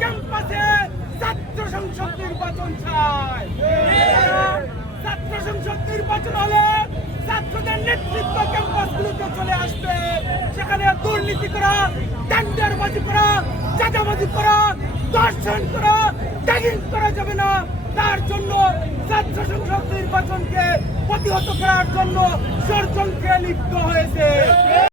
ক্যাম্পাসে ছাত্র সংসদ নির্বাচন চাই। ছাত্র সংসদ নির্বাচন হলে ছাত্রদের নেতৃত্ব ক্যাম্পাসগুলোতে চলে আসবে। সেখানে দুর্নীতি করা, টেন্ডারবাজি করা, চাঁদাবাজি করা দর্শন করা ট্যাগিং করা যাবে না। তার জন্য ছাত্র সংসদ নির্বাচনকে প্রতিহত করার জন্য ষড়যন্ত্রে লিপ্ত হয়েছে।